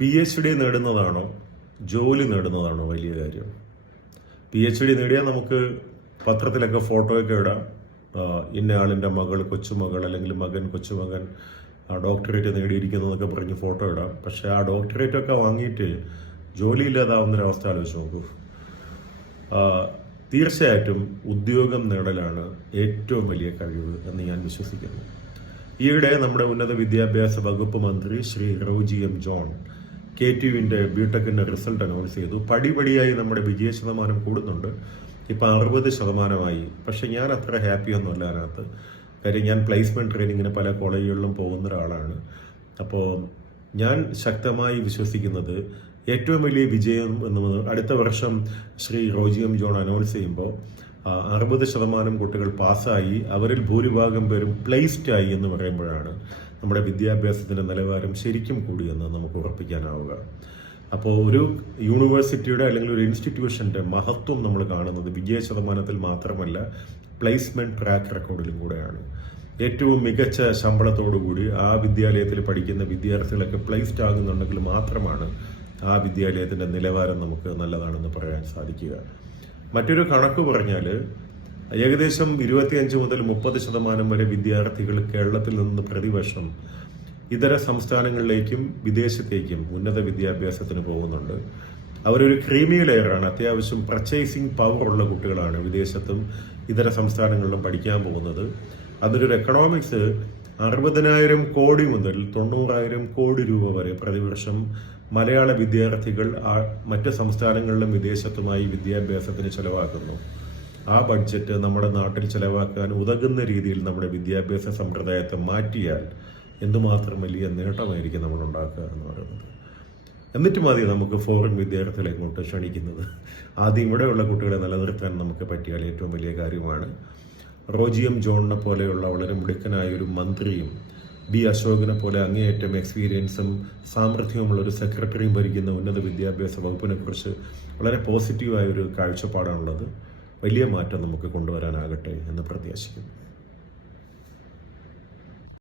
PhD നേടുന്നതാണോ ജോലി നേടുന്നതാണോ വലിയ കാര്യം? PhD നേടിയാൽ നമുക്ക് പത്രത്തിലൊക്കെ ഫോട്ടോയൊക്കെ ഇടാം. ഇന്ന ആളിൻ്റെ മകൾ, കൊച്ചുമകൾ അല്ലെങ്കിൽ മകൻ, കൊച്ചുമകൻ ഡോക്ടറേറ്റ് നേടിയിരിക്കുന്നതൊക്കെ പറഞ്ഞ് ഫോട്ടോ ഇടാം. പക്ഷേ ആ ഡോക്ടറേറ്റൊക്കെ വാങ്ങിയിട്ട് ജോലിയില്ലാതാവുന്നൊരവസ്ഥ ആലോചിച്ച് നോക്കൂ. തീർച്ചയായിട്ടും ഉദ്യോഗം നേടലാണ് ഏറ്റവും വലിയ കഴിവ് എന്ന് ഞാൻ വിശ്വസിക്കുന്നു. ഈയിടെ നമ്മുടെ ഉന്നത വിദ്യാഭ്യാസ വകുപ്പ് മന്ത്രി ശ്രീ റോജി എം ജോൺ KTUവിൻ്റെ BTechന്റെ റിസൾട്ട് അനൗൺസ് ചെയ്തു. പടിപടിയായി നമ്മുടെ വിജയ ശതമാനം കൂടുന്നുണ്ട്. ഇപ്പം 60%. പക്ഷെ ഞാൻ അത്ര ഹാപ്പിയൊന്നുമല്ല അതിനകത്ത്. കാര്യം ഞാൻ പ്ലേസ്മെൻറ്റ് ട്രെയിനിങ്ങിന് പല കോളേജുകളിലും പോകുന്ന ഒരാളാണ്. അപ്പോൾ ഞാൻ ശക്തമായി വിശ്വസിക്കുന്നത് ഏറ്റവും വലിയ വിജയം എന്നത് അടുത്ത വർഷം Shri Roji M John announce ചെയ്യുമ്പോൾ 60% കുട്ടികൾ പാസ്സായി, അവരിൽ ഭൂരിഭാഗം പേരും പ്ലേസ്ഡ് ആയി എന്ന് പറയുമ്പോഴാണ് നമ്മുടെ വിദ്യാഭ്യാസത്തിൻ്റെ നിലവാരം ശരിക്കും കൂടിയെന്ന് നമുക്ക് ഉറപ്പിക്കാനാവുക. അപ്പോൾ ഒരു യൂണിവേഴ്സിറ്റിയുടെ അല്ലെങ്കിൽ ഒരു ഇൻസ്റ്റിറ്റ്യൂഷൻ്റെ മഹത്വം നമ്മൾ കാണുന്നത് വിജയ ശതമാനത്തിൽ മാത്രമല്ല, പ്ലേസ്മെൻറ്റ് ട്രാക്ക് റെക്കോർഡിലും കൂടെയാണ്. ഏറ്റവും മികച്ച ശമ്പളത്തോടുകൂടി ആ വിദ്യാലയത്തിൽ പഠിക്കുന്ന വിദ്യാർത്ഥികളൊക്കെ പ്ലേസ്ഡ് ആകുന്നുണ്ടെങ്കിൽ മാത്രമാണ് ആ വിദ്യാലയത്തിൻ്റെ നിലവാരം നമുക്ക് നല്ലതാണെന്ന് പറയാൻ സാധിക്കുക. മറ്റൊരു കണക്ക് പറഞ്ഞാൽ ഏകദേശം 25 മുതൽ 30% വരെ വിദ്യാർത്ഥികൾ കേരളത്തിൽ നിന്ന് പ്രതിവർഷം ഇതര സംസ്ഥാനങ്ങളിലേക്കും വിദേശത്തേക്കും ഉന്നത വിദ്യാഭ്യാസത്തിന് പോകുന്നുണ്ട്. അവരൊരു ക്രീമി ലെയറാണ്. അത്യാവശ്യം പർച്ചേസിങ് പവർ ഉള്ള കുട്ടികളാണ് വിദേശത്തും ഇതര സംസ്ഥാനങ്ങളിലും പഠിക്കാൻ പോകുന്നത്. അതിലൊരു എക്കണോമിക്സ് 60,000 കോടി മുതൽ 90,000 കോടി രൂപ വരെ പ്രതിവർഷം മലയാള വിദ്യാർത്ഥികൾ മറ്റ് സംസ്ഥാനങ്ങളിലും വിദേശത്തുമായി വിദ്യാഭ്യാസത്തിന് ചെലവാക്കുന്നു. ആ ബഡ്ജറ്റ് നമ്മുടെ നാട്ടിൽ ചെലവാക്കാൻ ഉതകുന്ന രീതിയിൽ നമ്മുടെ വിദ്യാഭ്യാസ സമ്പ്രദായത്തെ മാറ്റിയാൽ എന്തുമാത്രം വലിയ നേട്ടമായിരിക്കും നമ്മൾ ഉണ്ടാക്കുക എന്ന് പറയുന്നത്. എന്നിട്ട് മതി നമുക്ക് ഫോറിൻ വിദ്യാർത്ഥികളെ ഇങ്ങോട്ട് ക്ഷണിക്കുന്നത്. ആദ്യം ഇവിടെയുള്ള കുട്ടികളെ നിലനിർത്താൻ നമുക്ക് പറ്റിയാൽ ഏറ്റവും വലിയ കാര്യമാണ്. റോജി എം ജോണിനെ പോലെയുള്ള വളരെ മിടുക്കനായ ഒരു മന്ത്രിയും അശോകനെ പോലെ അങ്ങേയറ്റം എക്സ്പീരിയൻസും സാമർഥ്യവുമുള്ള ഒരു സെക്രട്ടറിയും ഭരിക്കുന്ന ഉന്നത വിദ്യാഭ്യാസ വകുപ്പിനെ കുറിച്ച് വളരെ പോസിറ്റീവായൊരു കാഴ്ചപ്പാടാണുള്ളത്. വലിയ മാറ്റം നമുക്ക് കൊണ്ടുവരാനാകട്ടെ എന്ന് പ്രത്യാശിക്കുന്നു.